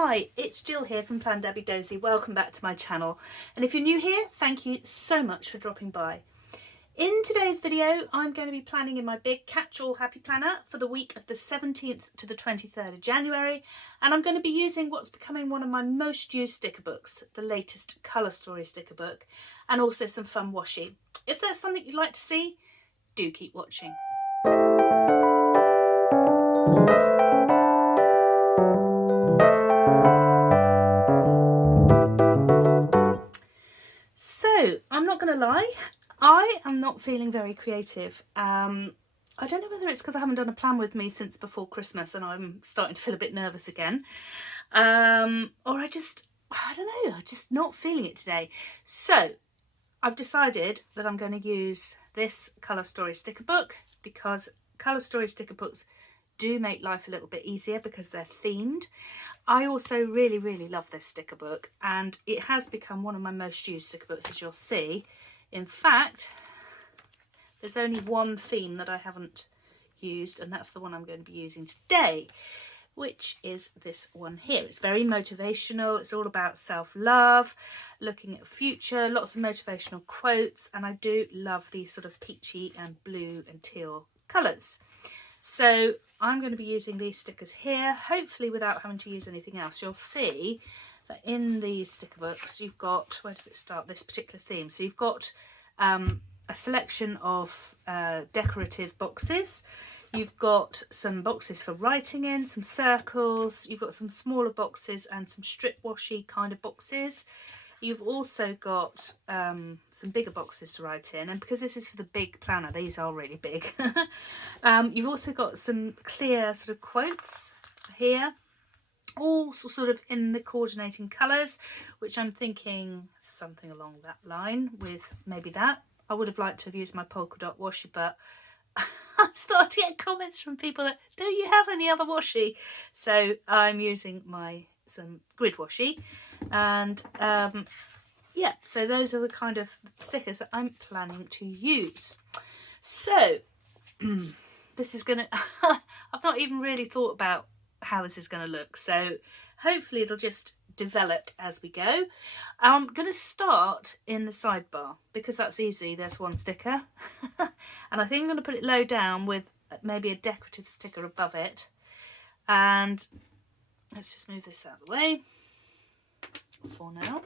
Hi, it's Jill here from Plan.dabby.dozy. Welcome back to my channel. And if you're new here, thank you so much for dropping by. In today's video, I'm going to be planning in my big catch-all happy planner for the week of the 17th to the 23rd of January. And I'm going to be using what's becoming one of my most used sticker books, the latest Colour Story sticker book, and also some fun washi. If that's something you'd like to see, do keep watching. So, I'm not going to lie, I am not feeling very creative. I don't know whether it's because I haven't done a plan with me since before Christmas and I'm starting to feel a bit nervous again. Or I don't know, I'm just not feeling it today. So, I've decided that I'm going to use this Colour Story sticker book because Colour Story sticker books do make life a little bit easier because they're themed. I also really love this sticker book, and it has become one of my most used sticker books, as you'll see. In fact, there's only one theme that I haven't used, and that's the one I'm going to be using today, which is this one here. It's very motivational. It's all about self-love, looking at the future, lots of motivational quotes, and I do love these sort of peachy and blue and teal colours. So I'm going to be using these stickers here, hopefully without having to use anything else. You'll see that in these sticker books you've got, where does it start, this particular theme? So you've got a selection of decorative boxes. You've got some boxes for writing in, some circles, you've got some smaller boxes and some strip washi kind of boxes. You've also got some bigger boxes to write in, and because this is for the big planner, these are really big. You've also got some clear sort of quotes here, all sort of in the coordinating colours, which I'm thinking something along that line with maybe that. I would have liked to have used my polka dot washi, but I'm starting to get comments from people that, do you have any other washi? So I'm using some grid washi, and yeah, so those are the kind of stickers that I'm planning to use. So this is gonna I've not even really thought about how this is going to look, so hopefully it'll just develop as we go. I'm going to start in the sidebar because that's easy. There's one sticker and I think I'm going to put it low down with maybe a decorative sticker above it, and let's just move this out of the way for now.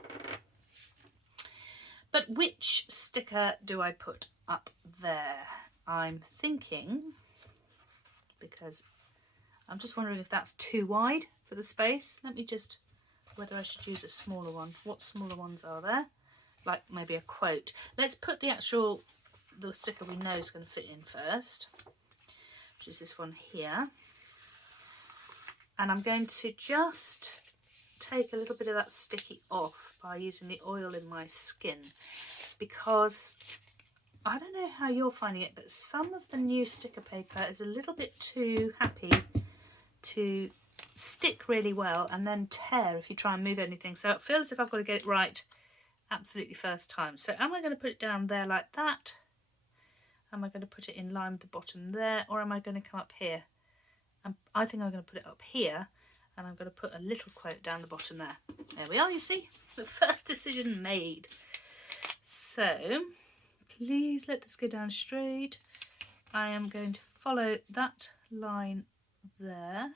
But which sticker do I put up there? I'm thinking, because I'm just wondering if that's too wide for the space. Let me just, whether I should use a smaller one. What smaller ones are there? Like maybe a quote. Let's put the sticker we know is going to fit in first, which is this one here. And I'm going to just take a little bit of that sticky off by using the oil in my skin, because I don't know how you're finding it, but some of the new sticker paper is a little bit too happy to stick really well and then tear if you try and move anything. So it feels as if I've got to get it right absolutely first time. So am I going to put it down there like that? Am I going to put it in line with the bottom there, or am I going to come up here? I think I'm going to put it up here, and I'm going to put a little quote down the bottom there. There we are, you see, the first decision made. So please let this go down straight. I am going to follow that line there,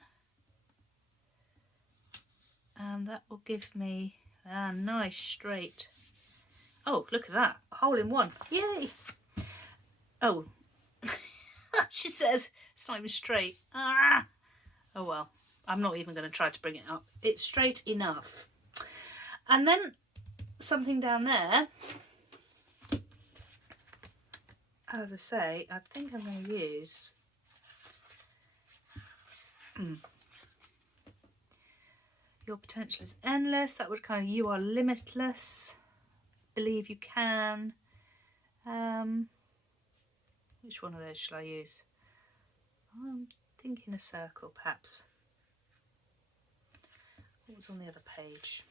and that will give me a nice straight. Oh, look at that, a hole in one, yay. Oh, she says it's not even straight. Oh well, I'm not even going to try to bring it up. It's straight enough. And then something down there, as I say, I think I'm going to use your potential is endless. That would kind of, you are limitless, believe you can. Which one of those shall I use? I'm thinking a circle, perhaps. What was on the other page?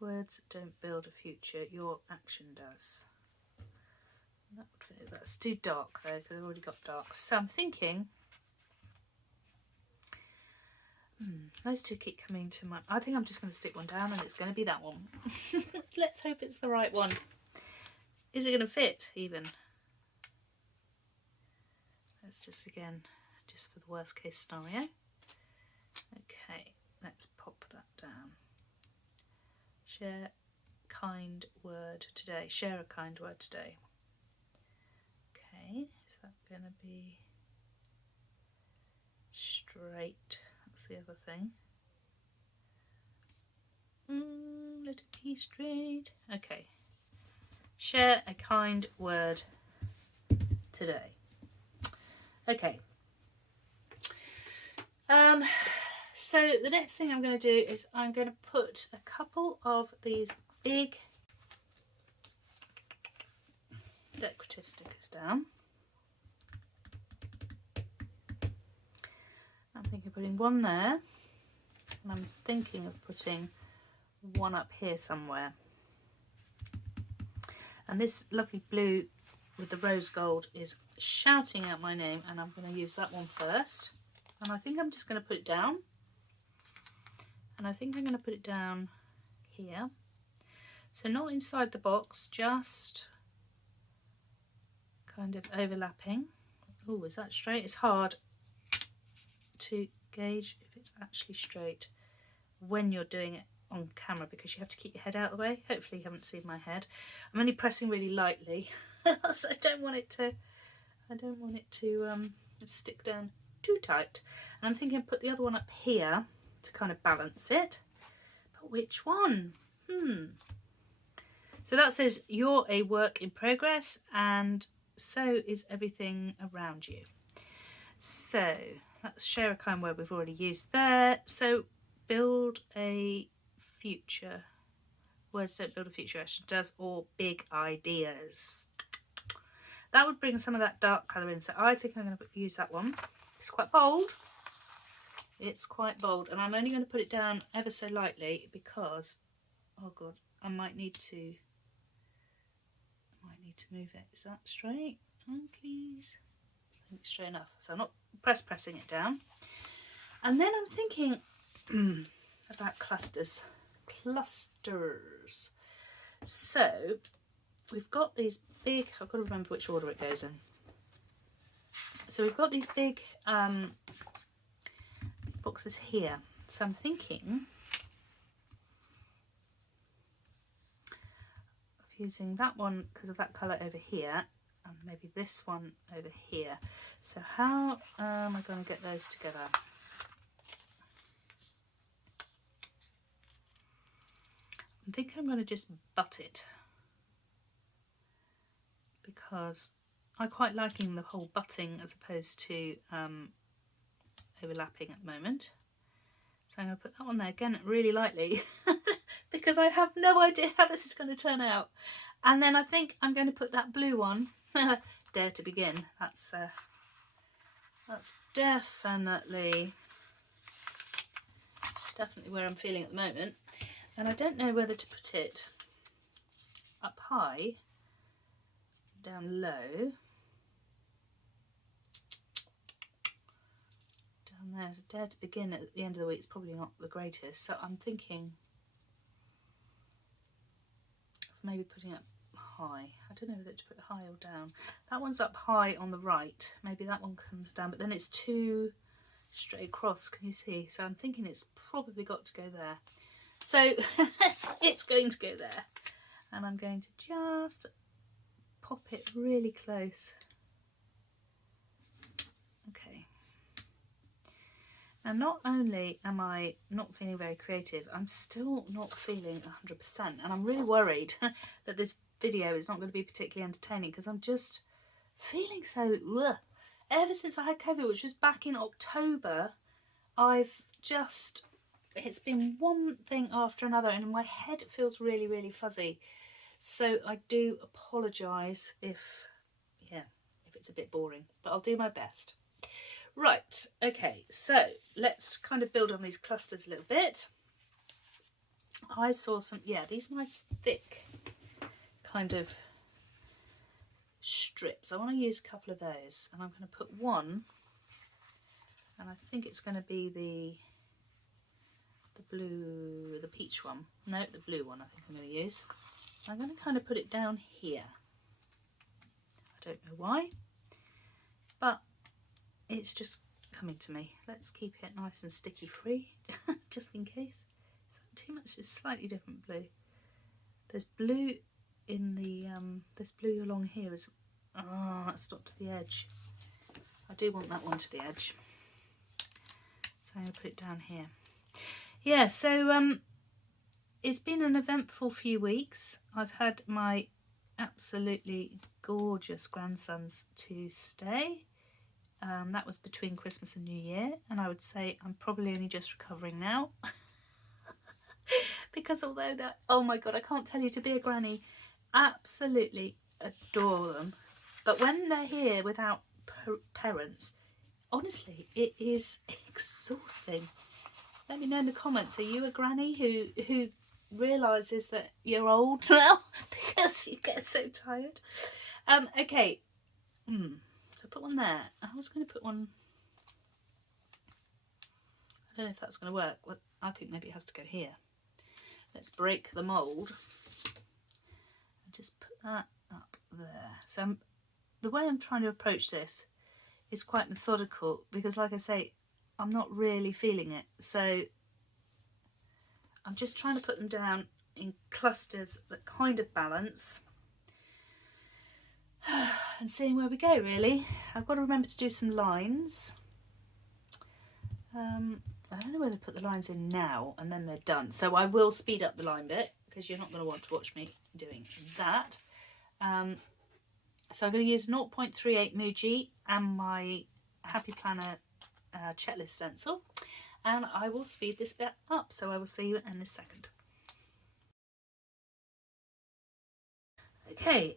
Words don't build a future, your action does. That's too dark though, because I've already got dark. So I'm thinking Those two keep coming to my... I think I'm just going to stick one down and it's going to be that one. Let's hope it's the right one. Is it going to fit even? Let's just, again, just for the worst case scenario. Okay, let's pop that down. Share kind word today. Share a kind word today. Okay, is that going to be straight? That's the other thing. Let it be straight. Okay. Share a kind word today. Okay. So the next thing I'm going to do is I'm going to put a couple of these big decorative stickers down. I'm thinking of putting one there, and I'm thinking of putting one up here somewhere. And this lovely blue with the rose gold is shouting out my name, and I'm going to use that one first. And I think I'm just going to put it down. And I think I'm going to put it down here. So not inside the box, just kind of overlapping. Oh, is that straight? It's hard to gauge if it's actually straight when you're doing it on camera because you have to keep your head out of the way. Hopefully you haven't seen my head. I'm only pressing really lightly, so I don't want it to stick down too tight. And I'm thinking put the other one up here to kind of balance it. But which one? So that says you're a work in progress, and so is everything around you. So that's share a kind word we've already used there. So build a future. Words don't build a future, actually does, or big ideas. That would bring some of that dark colour in. So I think I'm going to use that one. It's quite bold. It's quite bold, and I'm only going to put it down ever so lightly because, oh god, I might need to move it. Is that straight? Oh, please. I think it's straight enough. So I'm not pressing it down. And then I'm thinking about clusters. So we've got these big, I've got to remember which order it goes in. So we've got these big boxes here. So I'm thinking of using that one because of that colour over here, and maybe this one over here. So how am I going to get those together? I think I'm going to just butt it because I quite liking the whole butting as opposed to overlapping at the moment. So I'm going to put that one there again really lightly because I have no idea how this is going to turn out. And then I think I'm going to put that blue one, Dare to Begin. That's definitely where I'm feeling at the moment. And I don't know whether to put it up high, down low, down there. So Dare to Begin at the end of the week is probably not the greatest, so I'm thinking of maybe putting it up high. I don't know whether to put it high or down. That one's up high on the right, maybe that one comes down, but then it's too straight across, can you see? So I'm thinking it's probably got to go there. So it's going to go there, and I'm going to just pop it really close. Okay. Now not only am I not feeling very creative, I'm still not feeling 100%, and I'm really worried that this video is not going to be particularly entertaining because I'm just feeling so ugh. Ever since I had COVID, which was back in October, it's been one thing after another, and my head feels really, really fuzzy. So I do apologise if it's a bit boring, but I'll do my best. Right, okay, so let's kind of build on these clusters a little bit. I saw these nice thick kind of strips. I want to use a couple of those, and I'm going to put one, and I think it's going to be the blue, the peach one. No, the blue one I think I'm going to use. I'm going to kind of put it down here. I don't know why, but it's just coming to me. Let's keep it nice and sticky free, just in case. Is that too much? It's slightly different blue. There's blue in the, there's blue along here. That's not to the edge. I do want that one to the edge. So I'm going to put it down here. Yeah, so it's been an eventful few weeks. I've had my absolutely gorgeous grandsons to stay. That was between Christmas and New Year, and I would say I'm probably only just recovering now. Because although that, oh my god, I can't tell you, to be a granny, absolutely adore them. But when they're here without parents, honestly, it is exhausting. Let me know in the comments, are you a granny who realises that you're old now because you get so tired? Okay, so put one there. I was going to put one, I don't know if that's going to work. I think maybe it has to go here. Let's break the mould and just put that up there. So the way I'm trying to approach this is quite methodical because, like I say, I'm not really feeling it. So I'm just trying to put them down in clusters that kind of balance and seeing where we go, really. I've got to remember to do some lines. I don't know whether to put the lines in now and then they're done. So I will speed up the line bit because you're not going to want to watch me doing that. So I'm going to use 0.38 Muji and my Happy Planner checklist stencil, and I will speed this bit up. So I will see you in a second. Okay,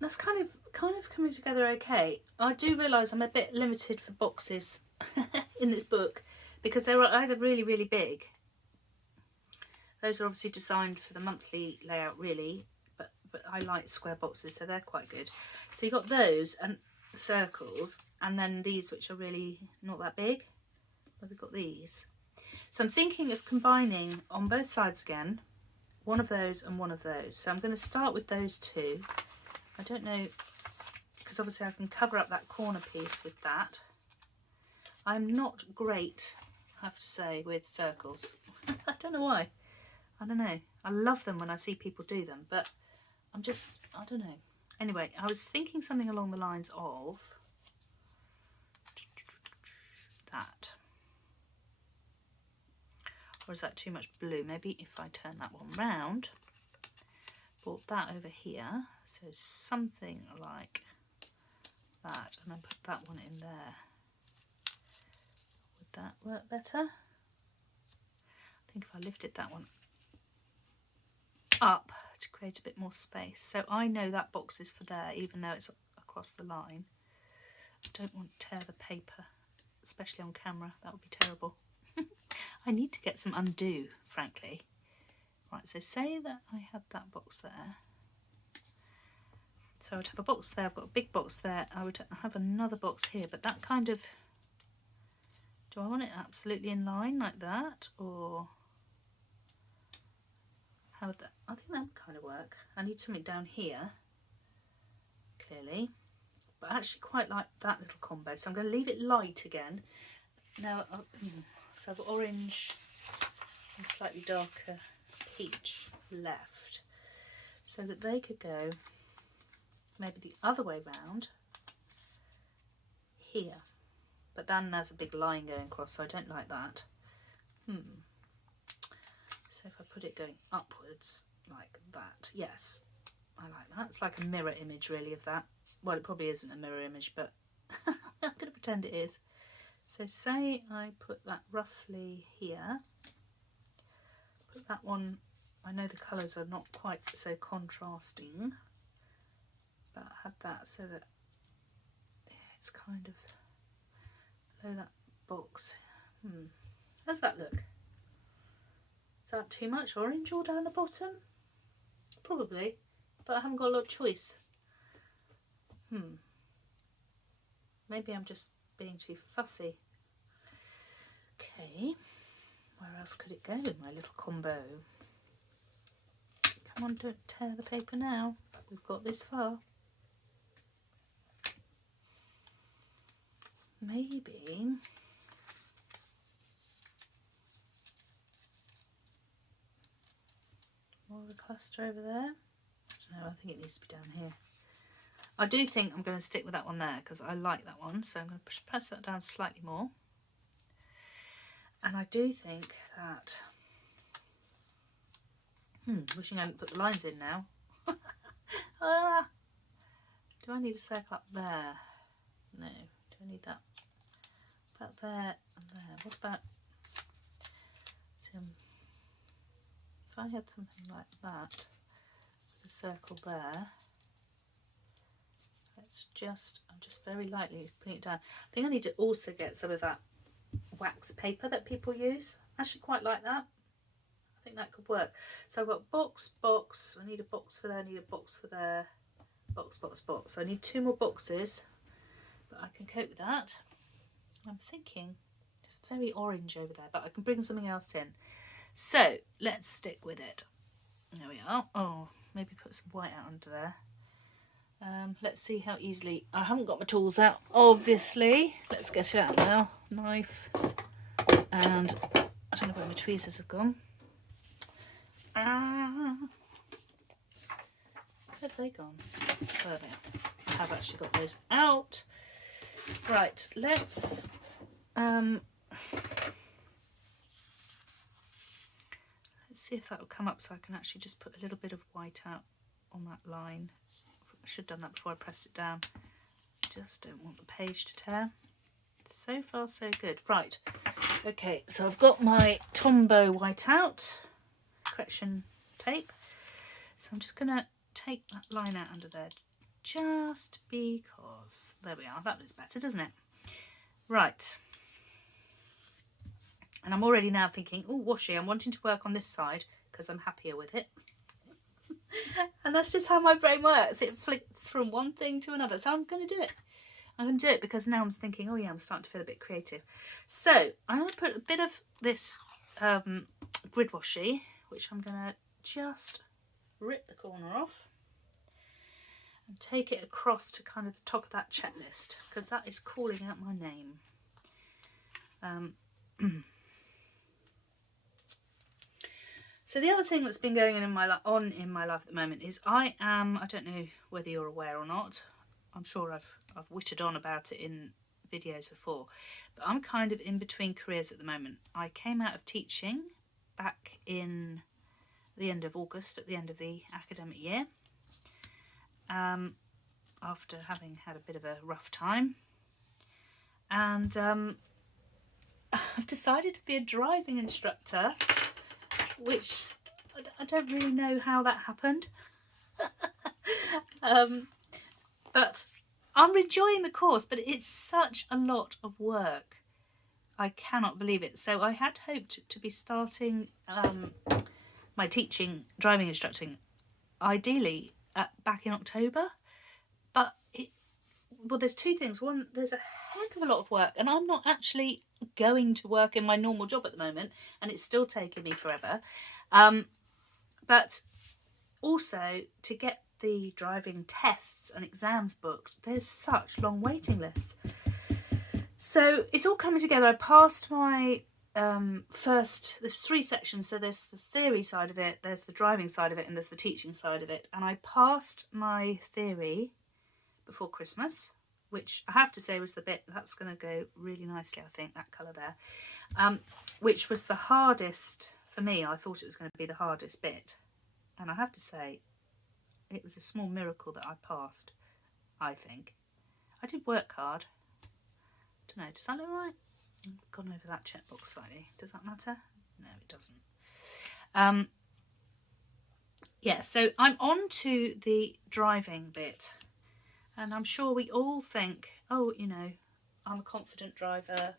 that's kind of coming together okay. I do realise I'm a bit limited for boxes in this book because they're either really, really big. Those are obviously designed for the monthly layout, really, but I like square boxes, so they're quite good. So you've got those and circles, and then these which are really not that big. But we've got these. So I'm thinking of combining on both sides again, one of those and one of those. So I'm going to start with those two. I don't know, because obviously I can cover up that corner piece with that. I'm not great, I have to say, with circles. I don't know why. I don't know. I love them when I see people do them, but I don't know. Anyway, I was thinking something along the lines of that. Or is that too much blue? Maybe if I turn that one round, brought that over here, so something like that, and then put that one in there. Would that work better? I think if I lifted that one up to create a bit more space. So I know that box is for there, even though it's across the line. I don't want to tear the paper, especially on camera. That would be terrible. I need to get some undo, frankly. Right, so say that I had that box there. So I would have a box there, I've got a big box there, I would have another box here, but that kind of, do I want it absolutely in line like that, or how would that, I think that would kind of work. I need something down here, clearly, but I actually quite like that little combo, so I'm going to leave it light again. Now, so I've got orange and slightly darker peach left, so that they could go maybe the other way round here, but then there's a big line going across, so I don't like that. So if I put it going upwards like that, yes, I like that. It's like a mirror image really of that. Well, it probably isn't a mirror image, but I'm going to pretend it is. So say I put that roughly here, put that one, I know the colours are not quite so contrasting, but I had that so that it's kind of below that box. How's that look? Is that too much orange all down the bottom? Probably, but I haven't got a lot of choice. Maybe I'm just being too fussy. Okay, where else could it go in my little combo? Come on, don't tear the paper now. We've got this far. Maybe more of a cluster over there. I don't know, I think it needs to be down here. I do think I'm going to stick with that one there because I like that one, so I'm going to press that down slightly more. And I do think that, wishing I hadn't put the lines in now. Ah, do I need a circle up there? No, do I need that? About there and there. What about some, if I had something like that, a circle there. Let's just, I'm just very lightly putting it down. I think I need to also get some of that wax paper that people use. I actually quite like that. I think that could work. So I've got box, box. I need a box for there, I need a box for there. Box, box, box. So I need 2 more boxes, but I can cope with that. I'm thinking it's very orange over there, but I can bring something else in. So let's stick with it. There we are. Oh, maybe put some white out under there. Let's see how easily. I haven't got my tools out, obviously. Let's get it out now. Knife. And I don't know where my tweezers have gone. Where have they gone? There they are. I have actually got those out. Right, let's see if that will come up so I can actually just put a little bit of white out on that line. I should have done that before I pressed it down. Just don't want the page to tear. So far so good. Right, okay, so I've got my Tombow white out, correction tape. So I'm just going to take that line out under there just because. There we are, that looks better, doesn't it? Right. And I'm already now thinking, oh, washi, I'm wanting to work on this side because I'm happier with it. And that's just how my brain works. It flicks from one thing to another. So I'm going to do it. I'm going to do it because now I'm thinking, oh yeah, I'm starting to feel a bit creative. So I'm going to put a bit of this grid washi, which I'm going to just rip the corner off and take it across to kind of the top of that checklist because that is calling out my name. So the other thing that's been going on in my life at the moment is I don't know whether you're aware or not, I'm sure I've wittered on about it in videos before, but I'm kind of in between careers at the moment. I came out of teaching back in the end of August, at the end of the academic year, after having had a bit of a rough time, and I've decided to be a driving instructor, which I don't really know how that happened. But I'm enjoying the course, but it's such a lot of work. I cannot believe it. So I had hoped to be starting my teaching, driving instructing, ideally back in October. But well, there's 2 things. One, there's a heck of a lot of work, and I'm not actually going to work in my normal job at the moment, and it's still taking me forever. But also to get the driving tests and exams booked, there's such long waiting lists. So it's all coming together. I passed my there's 3 sections, so there's the theory side of it, there's the driving side of it, and there's the teaching side of it, and I passed my theory before Christmas, which I have to say was the bit that's going to go really nicely, I think, that colour there, which was the hardest for me. I thought it was going to be the hardest bit, and I have to say it was a small miracle that I passed. I think I did work hard. I don't know, does that look right? I've gone over that checkbox slightly. Does that matter? No, it doesn't. Yeah, so I'm on to the driving bit, and I'm sure we all think, oh, you know, I'm a confident driver,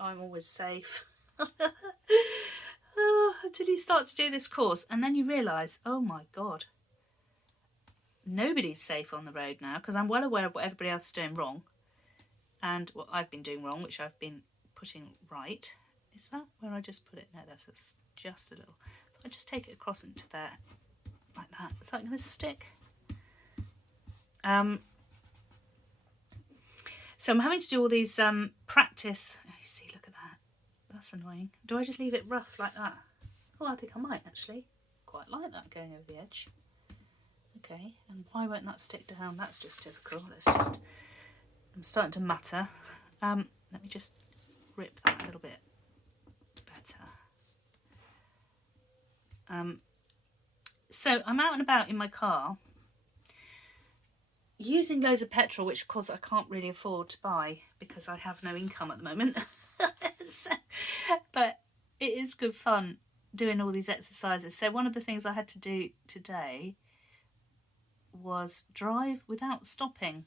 I'm always safe. Oh, until you start to do this course, and then you realise, oh my God, nobody's safe on the road now, because I'm well aware of what everybody else is doing wrong and what I've been doing wrong, which I've been putting right. Is that where I just put it? No, that's just a little. If I just take it across into there, like that, is that going to stick? So I'm having to do all these practice. Oh, you see, look at that. That's annoying. Do I just leave it rough like that? Oh, I think I might actually. Quite like that going over the edge. Okay, and why won't that stick down? That's just typical. I'm starting to matter. Let me just rip that a little bit better. So I'm out and about in my car using loads of petrol, which of course I can't really afford to buy because I have no income at the moment. But it is good fun doing all these exercises. So one of the things I had to do today was drive without stopping.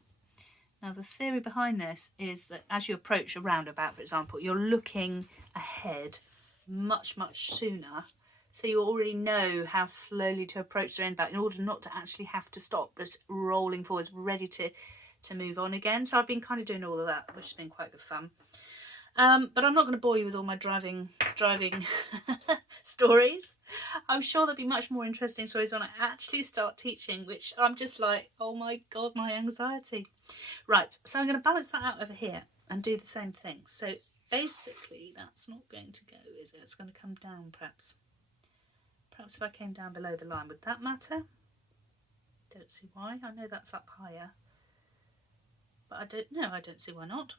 Now the theory behind this is that as you approach a roundabout, for example, you're looking ahead much sooner, so you already know how slowly to approach the roundabout in order not to actually have to stop, but rolling forwards, ready to move on again. So I've been kind of doing all of that, which has been quite good fun. But I'm not going to bore you with all my driving stories. I'm sure there'll be much more interesting stories when I actually start teaching, which I'm just like, oh my god, my anxiety. Right, so I'm going to balance that out over here and do the same thing. So basically that's not going to go, is it? It's going to come down perhaps. Perhaps if I came down below the line, would that matter? Don't see why. I know that's up higher, but I don't see why not.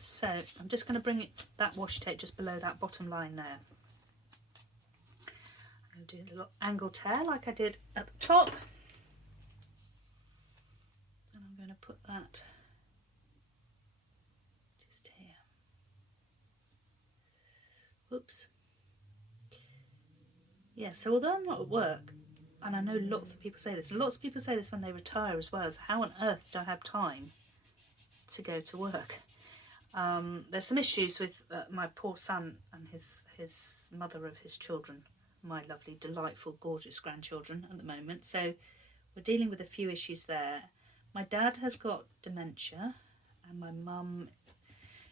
So I'm just going to bring that washi tape just below that bottom line there. I'm going to do a little angle tear like I did at the top, and I'm going to put that just here. Whoops. Yeah, so although I'm not at work, and I know lots of people say this, and lots of people say this when they retire as well, is how on earth do I have time to go to work? There's some issues with my poor son and his mother of his children, my lovely, delightful, gorgeous grandchildren at the moment. So we're dealing with a few issues there. My dad has got dementia, and my mum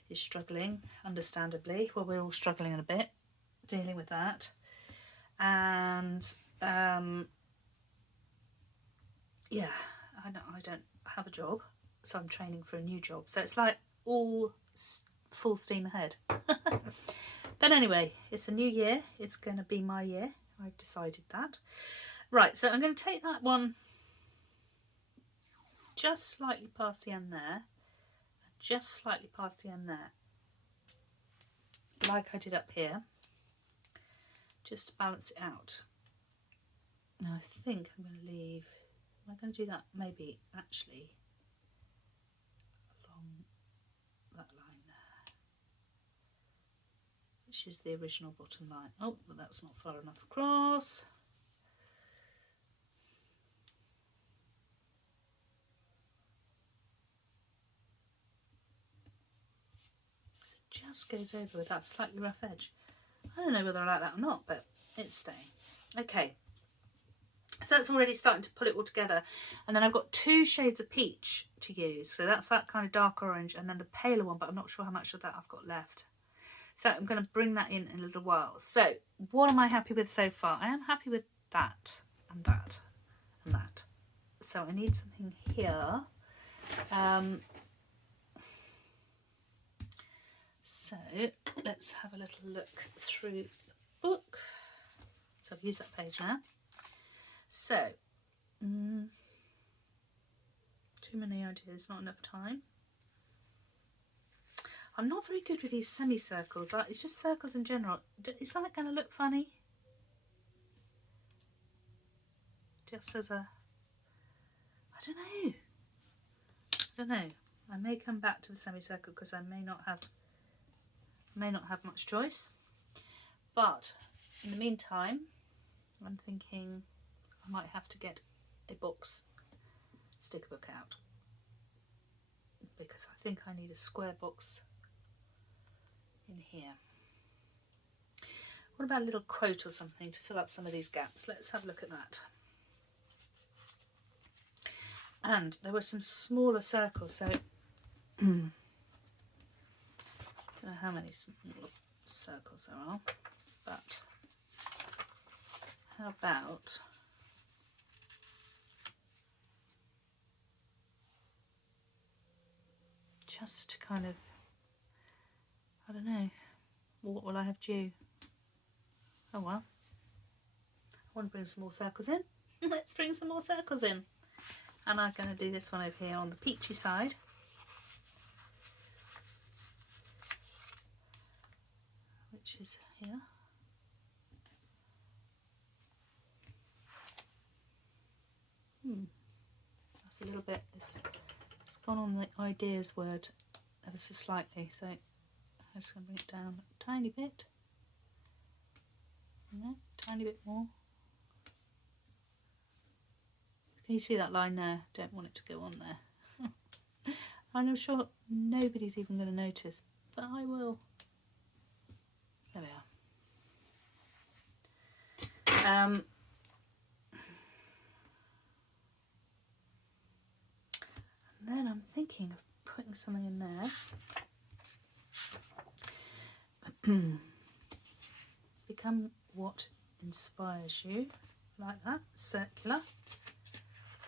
is struggling, understandably. Well, we're all struggling a bit, dealing with that. And yeah, I don't have a job, so I'm training for a new job. So it's like all full steam ahead. But anyway, it's a new year. It's going to be my year. I've decided that. Right, so I'm going to take that one just slightly past the end there, just slightly past the end there, like I did up here, just to balance it out. Now I think I'm going to leave, am I going to do that maybe actually along that line there, which is the original bottom line. Oh, but that's not far enough across. So it just goes over with that slightly rough edge. I don't know whether I like that or not, but it's staying. Okay, so it's already starting to pull it all together. And then I've got two shades of peach to use. So that's that kind of dark orange, and then the paler one, but I'm not sure how much of that I've got left. So I'm going to bring that in a little while. So what am I happy with so far? I am happy with that and that and that. So I need something here. So let's have a little look through the book. So I've used that page now. So, too many ideas, not enough time. I'm not very good with these semicircles. It's just circles in general. Is that going to look funny? Just as a... I don't know. I may come back to the semicircle because I may not have much choice. But in the meantime, I'm thinking I might have to get a sticker book out, because I think I need a square box in here. What about a little quote or something to fill up some of these gaps? Let's have a look at that. And there were some smaller circles, so I don't know how many. circles there are, but how about just kind of, I don't know, what will I have due? Oh well, I want to bring some more circles in. Let's bring some more circles in. And I'm going to do this one over here on the peachy side. Which is here. That's a little bit, it's gone on the ideas word ever so slightly, so I'm just going to bring it down a tiny bit. Tiny bit more. Can you see that line there? Don't want it to go on there. I'm sure nobody's even going to notice, but I will. There we are. And then I'm thinking of putting something in there. Become what inspires you, like that, circular.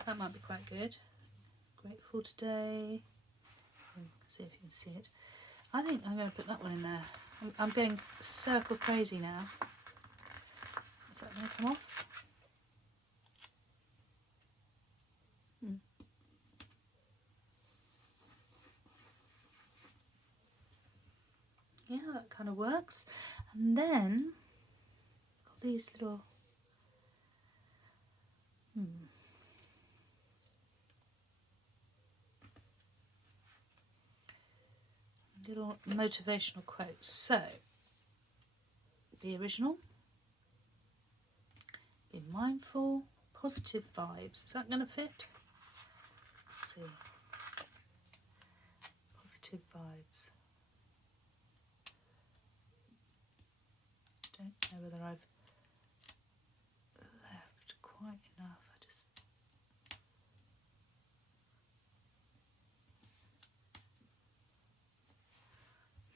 That might be quite good. Grateful today. See if you can see it. I think I'm going to put that one in there. I'm going circle crazy now. Is that going to come off? Yeah, that kind of works. And then got these little little motivational quotes. So, be original, be mindful, positive vibes. Is that going to fit? Let's see. Positive vibes. Don't know whether I've left quite enough. I just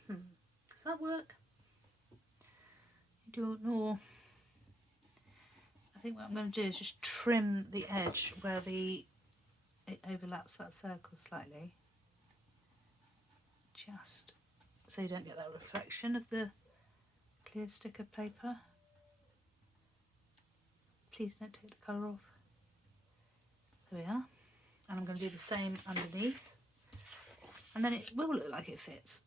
does that work? I don't know. I think what I'm going to do is just trim the edge where it overlaps that circle slightly, just so you don't get that reflection of the clear sticker paper. Please don't take the colour off. There we are. And I'm going to do the same underneath, and then it will look like it fits.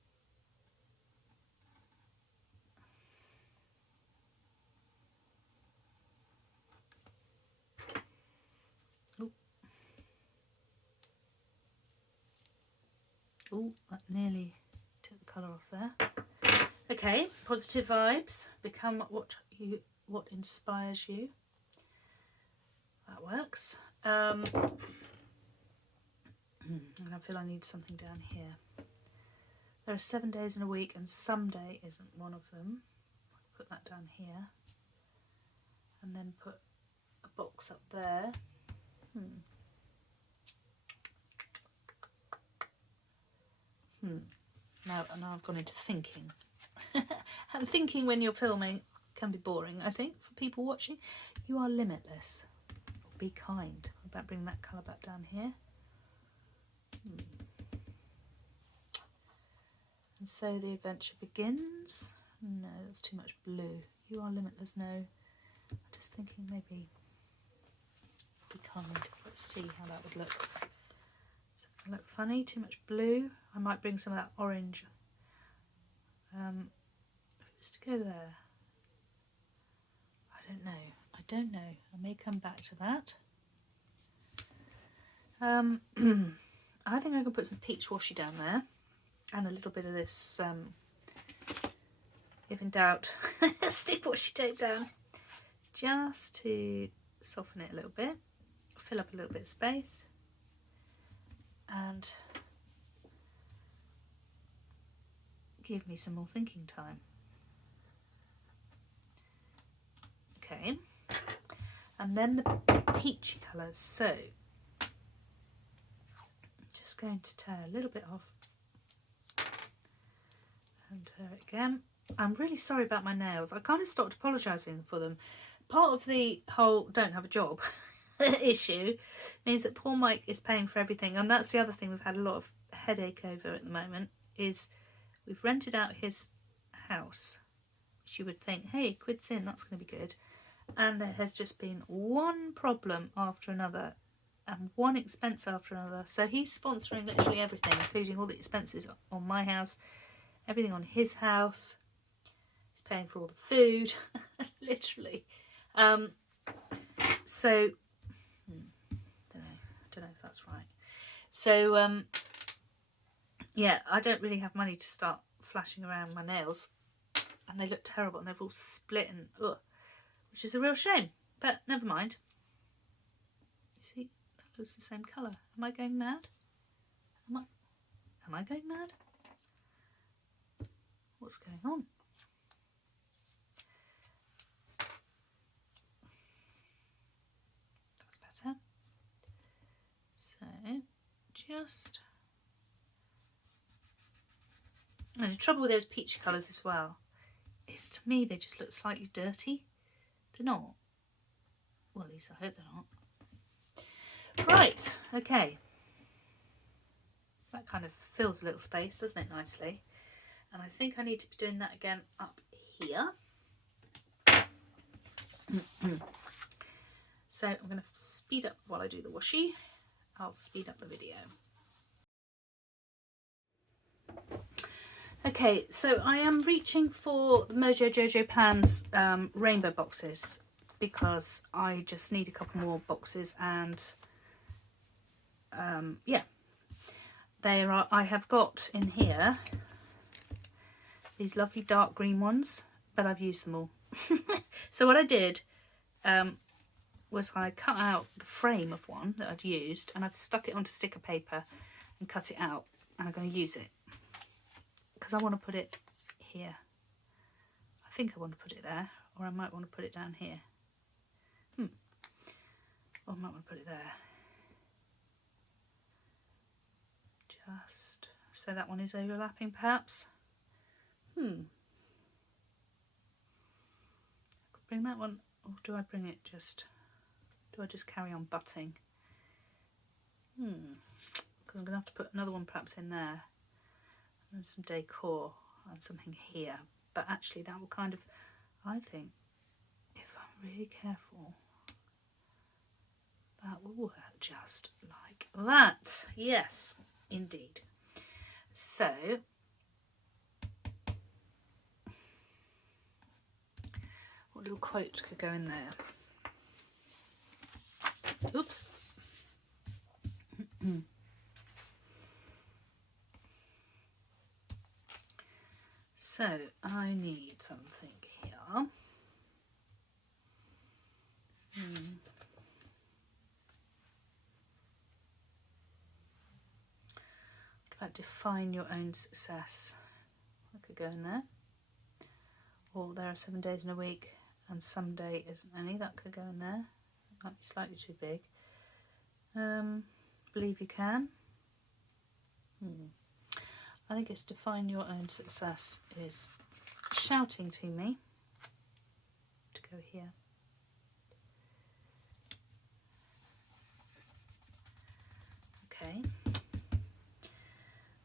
Oh, that nearly took the colour off there. Okay, positive vibes. Become what inspires you. That works. And I feel I need something down here. There are 7 days in a week, and Sunday isn't one of them. I'll put that down here, and then put a box up there. Now I've gone into thinking. And thinking when you're filming can be boring, I think, for people watching. You are limitless. Be kind. About bringing that colour back down here. And so the adventure begins. No, that's too much blue. You are limitless. No. I'm just thinking maybe be kind. Let's see how that would look. Does it look funny? Too much blue? I might bring some of that orange. Just to go there. I don't know. I may come back to that. I think I can put some peach washi down there, and a little bit of this, if in doubt, stick washi tape down, just to soften it a little bit, fill up a little bit of space, and give me some more thinking time. Okay, and then the peachy colours. So I'm just going to tear a little bit off and tear it again. I'm really sorry about my nails. I kind of stopped apologising for them. Part of the whole don't have a job issue means that poor Mike is paying for everything, and that's the other thing we've had a lot of headache over at the moment, is we've rented out his house, which you would think, hey, quid's in, that's going to be good, and there has just been one problem after another and one expense after another. So he's sponsoring literally everything, including all the expenses on my house, everything on his house. He's paying for all the food, literally. So don't know if that's right. So yeah, I don't really have money to start flashing around my nails, and they look terrible, and they've all split, and ugh, which is a real shame. But never mind. You see, that looks the same colour. Am I going mad? Am I going mad? What's going on? That's better. So just, and the trouble with those peachy colours as well is, to me, they just look slightly dirty. They're not. Well, at least I hope they're not. Right, okay. That kind of fills a little space, doesn't it, nicely? And I think I need to be doing that again up here. So I'm going to speed up while I do the washi. I'll speed up the video. Okay, so I am reaching for the Mojo Jojo Plans rainbow boxes, because I just need a couple more boxes, and yeah, there are. I have got in here these lovely dark green ones, but I've used them all. So what I did was I cut out the frame of one that I'd used, and I've stuck it onto sticker paper and cut it out, and I'm going to use it because I want to put it here. I think I want to put it there, or I might want to put it down here. Or I might want to put it there. Just so that one is overlapping, perhaps. Bring that one, or do I bring it just? Do I just carry on butting? Because I'm going to have to put another one perhaps in there, and some decor and something here. But actually, that will kind of, I think, if I'm really careful, that will work just like that. Yes, indeed. So what little quote could go in there? Oops. So I need something here. Like, define your own success. That could go in there. Or there are 7 days in a week and some day isn't any. That could go in there. It might be slightly too big. Believe you can. I think it's define your own success is shouting to me to go here. Okay.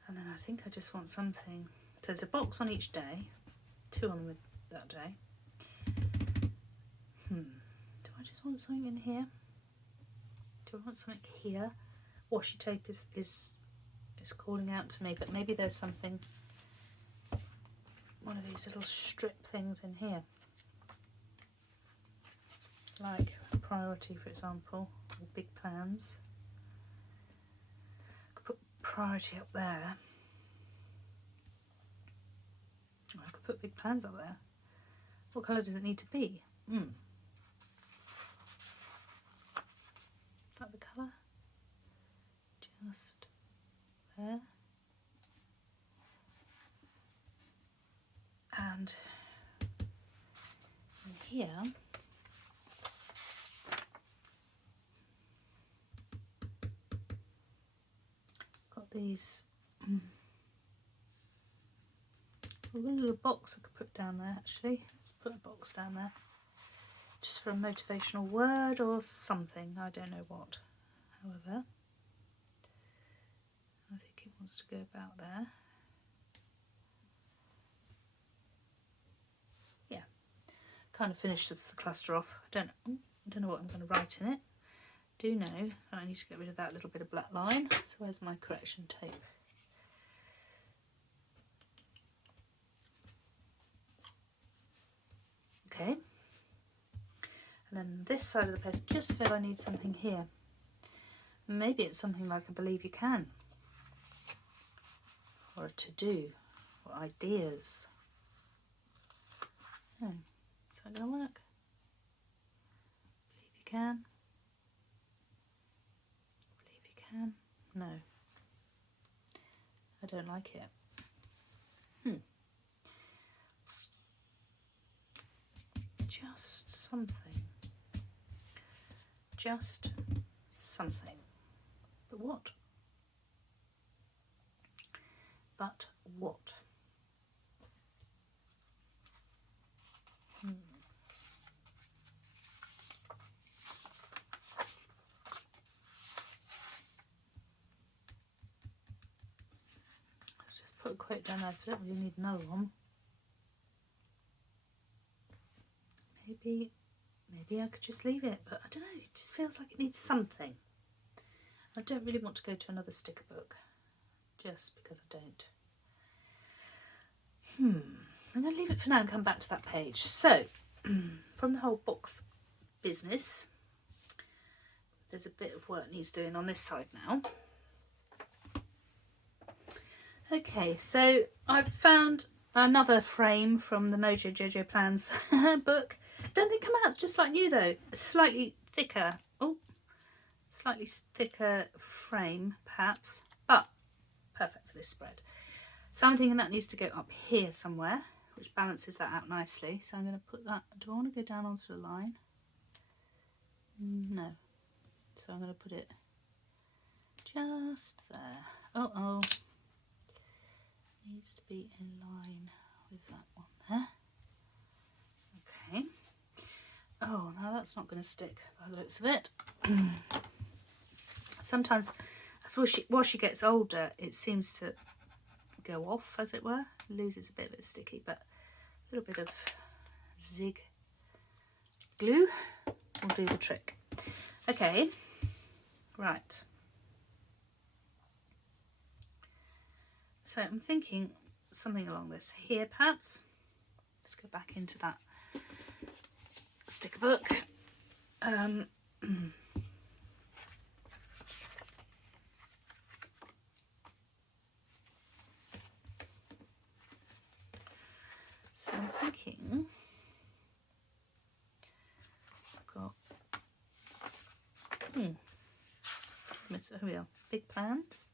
And then I think I just want something. So there's a box on each day, 2 on them that day. Do I just want something in here? Do I want something here? Washi tape is calling out to me, but maybe there's something, one of these little strip things in here, like priority, for example, or big plans. I could put priority up there. I could put big plans up there. What colour does it need to be? Is that the colour? Just there. And in here, got these I've got a little box I could put down there actually. Let's put a box down there. Just for a motivational word or something, I don't know what. However, I think it wants to go about there. Yeah, kind of finishes the cluster off. I don't know what I'm going to write in it. Do know that I need to get rid of that little bit of black line. So where's my correction tape? Okay. And then this side of the page, just feel I need something here. Maybe it's something like I believe you can, or a to-do, or ideas. Oh, is that going to work? Believe you can. Believe you can. No. I don't like it. Just something. Just something. But what? But what? Let's just put a quote down there, so I don't really need another one. Maybe I could just leave it, but I don't know, it just feels like it needs something. I don't really want to go to another sticker book, just because I don't. I'm going to leave it for now and come back to that page. So, from the whole box business, there's a bit of work needs doing on this side now. Okay, so I've found another frame from the Mojo Jojo Plans book. Don't they come out just like new though? A slightly thicker, frame perhaps, but perfect for this spread. So I'm thinking that needs to go up here somewhere, which balances that out nicely. So I'm going to put that, do I want to go down onto the line? No. So I'm going to put it just there. Oh. Needs to be in line with that one there. Okay. Oh, now that's not going to stick by the looks of it. Sometimes as washi gets older, it seems to go off, as it were. Loses a bit of its sticky, but a little bit of zig glue will do the trick. Okay, right. So I'm thinking something along this here, perhaps. Let's go back into that sticker book. So I'm thinking I've got here we are, big plans.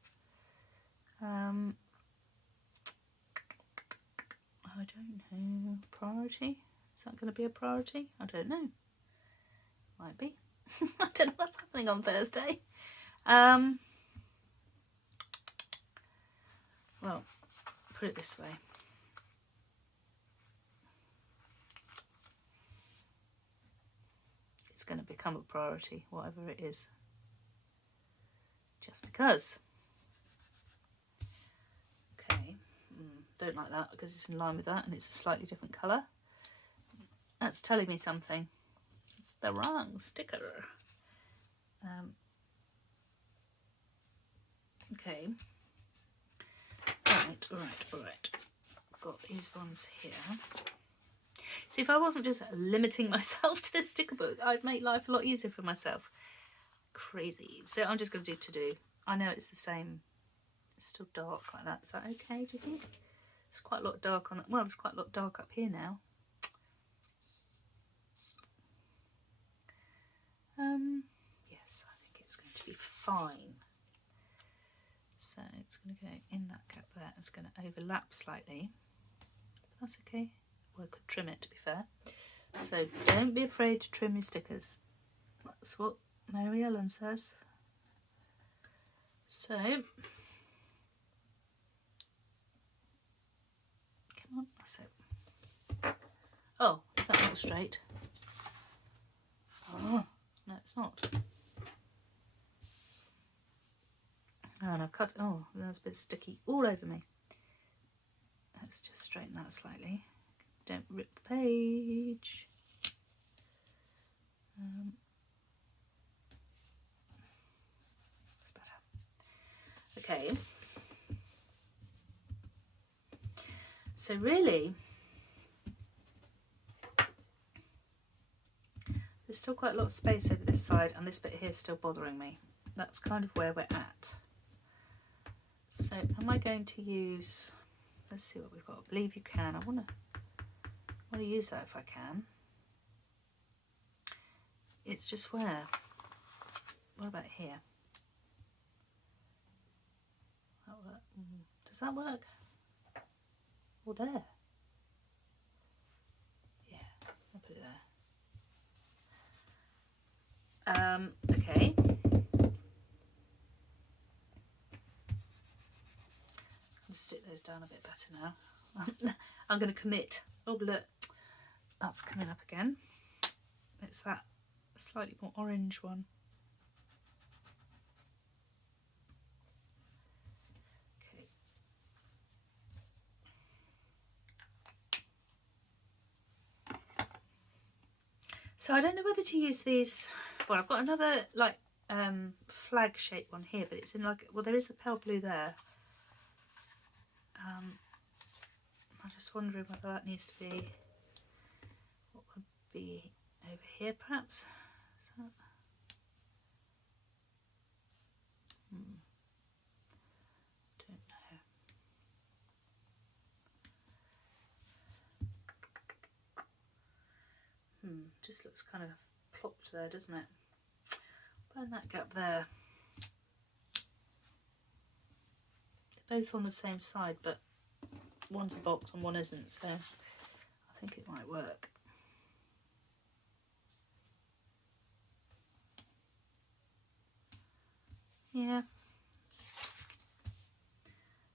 I don't know, priority? Is that going to be a priority? I don't know. Might be. I don't know what's happening on Thursday. Well, put it this way. It's going to become a priority, whatever it is. Just because. Okay. Don't like that because it's in line with that and it's a slightly different colour. That's telling me something. It's the wrong sticker. Okay. Right. I've got these ones here. See, if I wasn't just limiting myself to this sticker book, I'd make life a lot easier for myself. Crazy. So I'm just going to do to-do. I know it's the same. It's still dark like that. Is that okay, do you think? There's quite a lot dark on it. Well, there's quite a lot dark up here now. Yes, I think it's going to be fine. So it's going to go in that gap there. It's going to overlap slightly. But that's okay. Well, I could trim it, to be fair. So don't be afraid to trim your stickers. That's what Mary Ellen says. So, come on. That's it. Oh, is that not straight? Oh, no, it's not. Oh, and I've cut, oh, there's a bit sticky all over me. Let's just straighten that slightly. Don't rip the page. That's better. Okay. So really, there's still quite a lot of space over this side, and this bit here is still bothering me. That's kind of where we're at. So am I going to use, let's see what we've got. I believe you can. I want to use that if I can. It's just where? What about here? Does that work? Or there? Yeah, I'll put it there. Okay. I'll stick those down a bit better now. I'm going to commit. Oh, look, that's coming up again. It's that slightly more orange one. Okay. So I don't know whether to use these. Well, I've got another like flag shaped one here, but it's in like, well, there is the pale blue there. I'm just wondering whether that needs to be, what would be over here perhaps? Is that? Don't know. Just looks kind of plopped there, doesn't it? Burn that gap there. They're both on the same side, but one's a box and one isn't, so I think it might work. Yeah.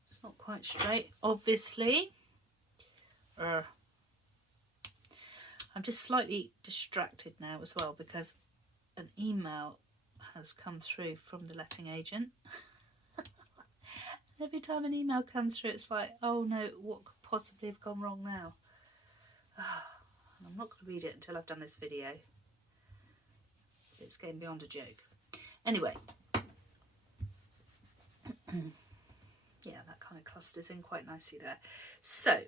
It's not quite straight, obviously. I'm just slightly distracted now as well because an email has come through from the letting agent. Every time an email comes through, it's like, oh no, what could possibly have gone wrong now? And I'm not going to read it until I've done this video. It's getting beyond a joke. Anyway, yeah, that kind of clusters in quite nicely there. So,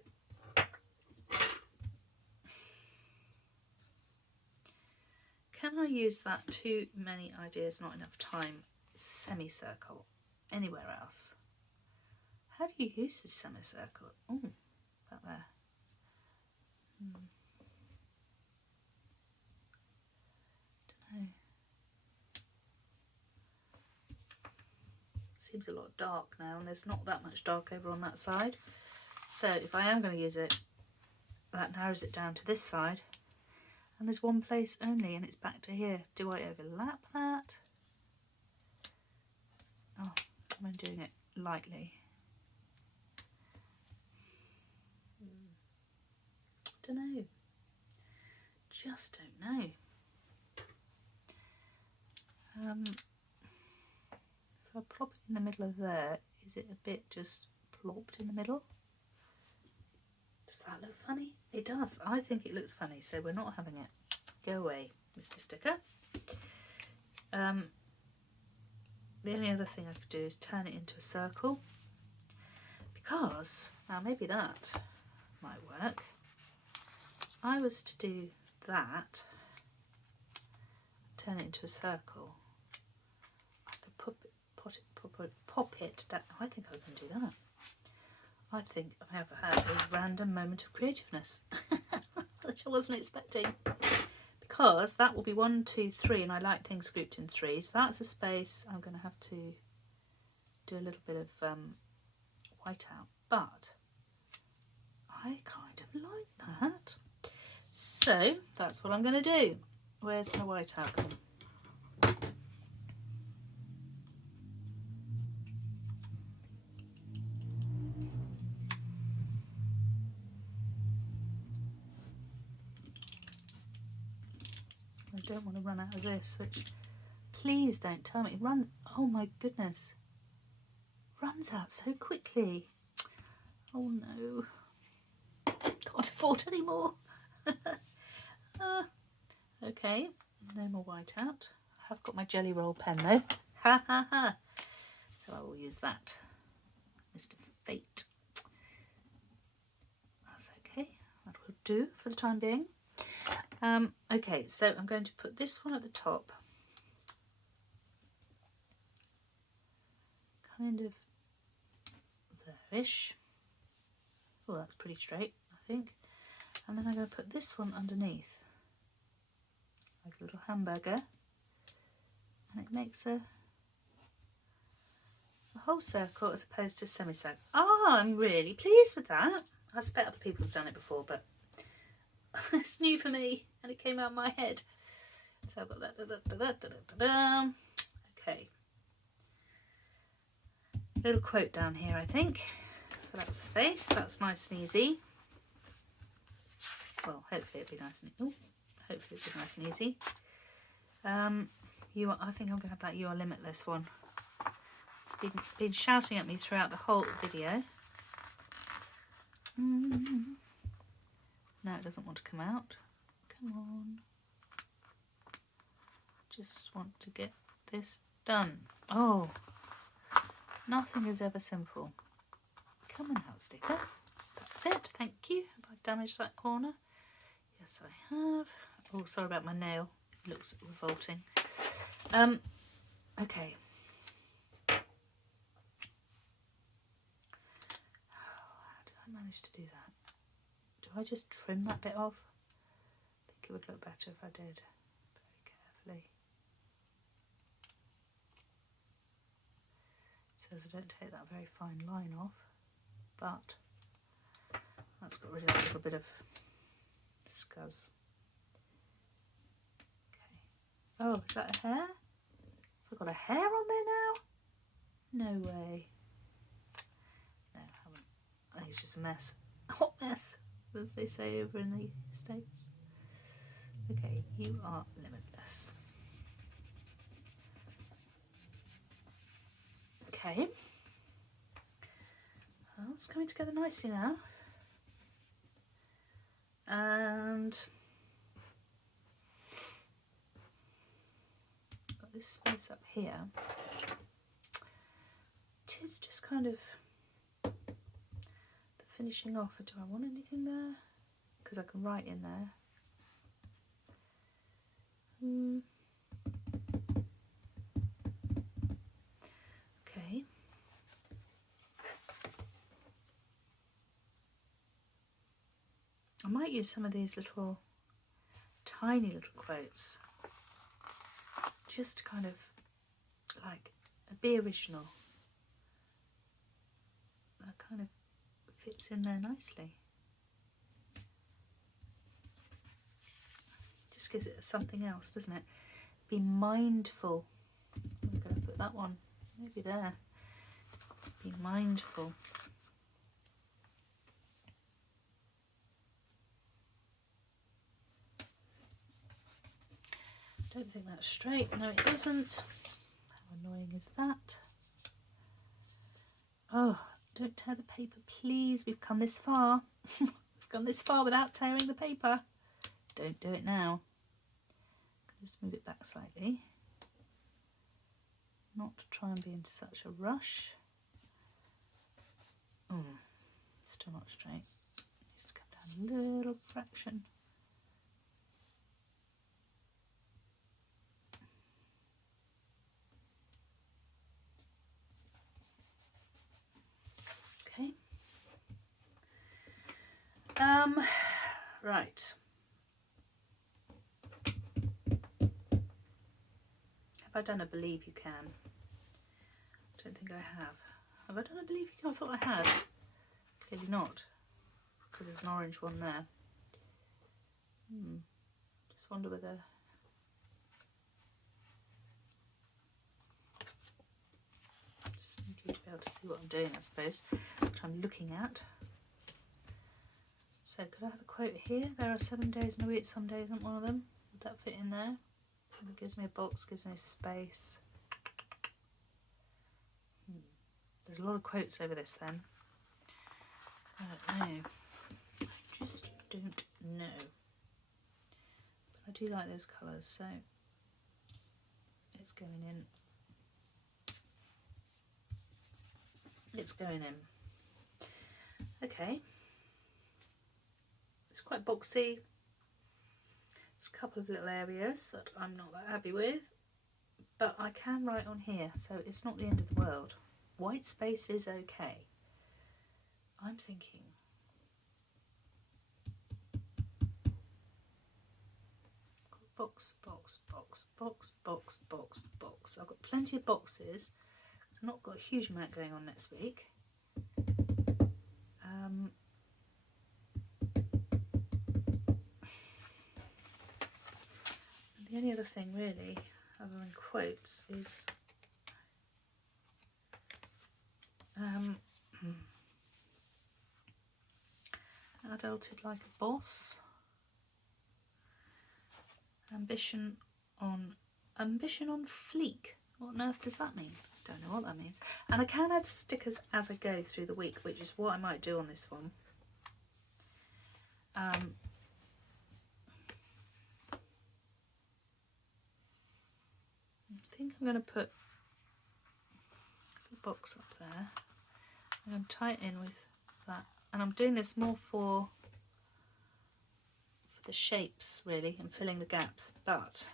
can I use that too many ideas, not enough time semicircle anywhere else? How do you use this semicircle? Oh, about there. Don't know. Seems a lot dark now, and there's not that much dark over on that side. So if I am going to use it, that narrows it down to this side, and there's one place only, and it's back to here. Do I overlap that? Oh, I'm doing it lightly. Don't know. Just don't know. If I plop it in the middle of there, is it a bit just plopped in the middle? Does that look funny? It does. I think it looks funny, so we're not having it. Go away, Mr. Sticker. The only other thing I could do is turn it into a circle, because, now maybe that might work. If I was to do that, turn it into a circle, I could pop it down. I think I can do that. I think I have had a random moment of creativeness, which I wasn't expecting. Because that will be 1, 2, 3, and I like things grouped in threes. So that's a space I'm going to have to do a little bit of white out, but I kind of like that. So that's what I'm going to do. Where's my white out gone? I don't want to run out of this, which please don't tell me. It runs, oh my goodness, runs out so quickly. Oh no, can't afford any more. Okay, no more white out. I have got my jelly roll pen though. Ha ha ha. So I will use that. Mr. Fate. That's okay. That will do for the time being. Okay, so I'm going to put this one at the top. Kind of there-ish. Oh, that's pretty straight, I think. And then I'm going to put this one underneath. Like a little hamburger. And it makes a whole circle as opposed to a semicircle. Oh, I'm really pleased with that. I expect other people have done it before, but it's new for me and it came out of my head. So I've got that. Okay. Little quote down here, I think, for that space. That's nice and easy. Well, hopefully it'll be nice and hopefully it'll be nice and easy. I think I'm going to have that "You Are Limitless" one. It's been shouting at me throughout the whole video. No, it doesn't want to come out. Come on. Just want to get this done. Oh, nothing is ever simple. Come on out, sticker. That's it. Thank you. Have I damaged that corner? Yes, I have. Oh, sorry about my nail. It looks revolting. Okay. How did I manage to do that? Do I just trim that bit off? I think it would look better if I did. Very carefully. So as I don't take that very fine line off, but that's got rid of a little bit of scuzz. Okay. Oh, is that a hair? Have I got a hair on there now? No way. No, I haven't. I think it's just a mess. A hot mess, as they say over in the States. Okay, you are limitless. Okay. Well, it's coming together nicely now. And got this space up here. It is just kind of the finishing off. Do I want anything there? Because I can write in there. Okay. I might use some of these little tiny little quotes just to kind of like be original. That kind of fits in there nicely. Just gives it something else, doesn't it? Be mindful. I'm going to put that one maybe there. Be mindful. Don't think that's straight. No, it isn't. How annoying is that? Oh, don't tear the paper, please. We've come this far. We've gone this far without tearing the paper. Don't do it now. Just move it back slightly. Not to try and be in such a rush. Still not straight. Needs to come down a little fraction. Okay. Right. Have I done a believe you can? I don't think I have. Have I done a believe you can? I thought I had. Clearly not, because there's an orange one there. Just wonder whether... Just need you to be able to see what I'm doing, I suppose, what I'm looking at. So could I have a quote here? There are 7 days in a week, some days aren't one of them. Would that fit in there? It gives me a box, gives me space. There's a lot of quotes over this then. I don't know. I just don't know. But I do like those colours, so it's going in. It's going in. Okay. It's quite boxy. There's a couple of little areas that I'm not that happy with, but I can write on here, so it's not the end of the world. White space is okay. I'm thinking box, box, box, box, box, box, box. I've got plenty of boxes. I've not got a huge amount going on next week. The only other thing really, other than quotes, is adulted like a boss. Ambition on fleek. What on earth does that mean? I don't know what that means. And I can add stickers as I go through the week, which is what I might do on this one. I think I'm going to put the box up there. I'm going to tie it in with that. And I'm doing this more for the shapes really and filling the gaps, but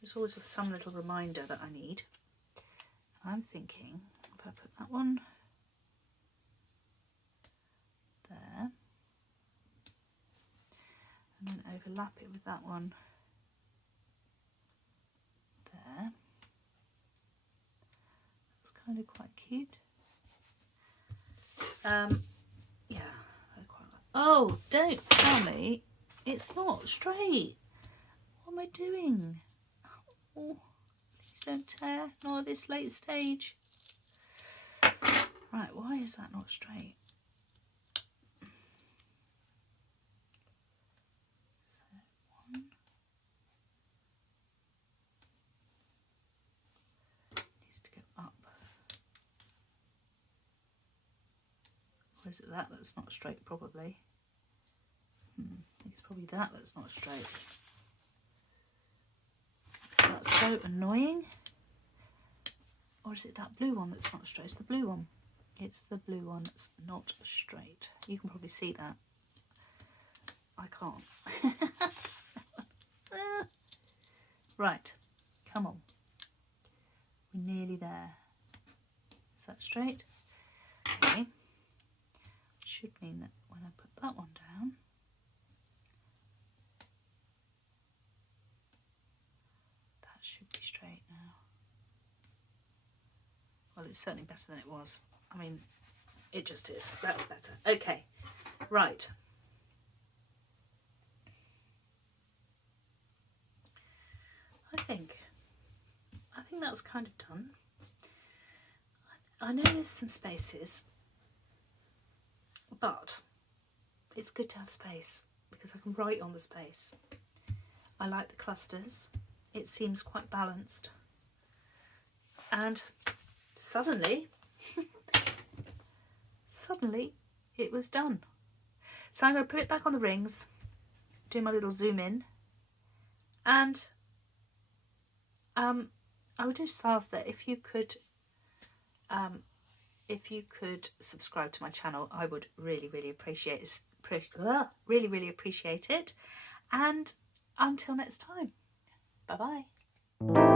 there's always some little reminder that I need. I'm thinking if I put that one there and then overlap it with that one there, that's kind of quite cute. Yeah, I quite like. Oh, don't tell me it's not straight. What am I doing? Oh, please don't tear, not at this late stage. Right, why is that not straight? So one. Needs to go up. Or is it that that's not straight? Probably. I think it's probably that that's not straight. That's so annoying. Or is it that blue one that's not straight? It's the blue one. It's the blue one that's not straight. You can probably see that. I can't. Right, come on. We're nearly there. Is that straight? Okay. Should mean that when I put that one down, that should be straight now. Well, it's certainly better than it was. I mean, it just is. That's better. Okay, right. I think that's kind of done. I know there's some spaces, but it's good to have space because I can write on the space. I like the clusters. It seems quite balanced. And suddenly it was done. So I'm going to put it back on the rings, do my little zoom in, and I would just ask that if you could subscribe to my channel, I would really appreciate it. Really appreciate it. And until next time, bye bye.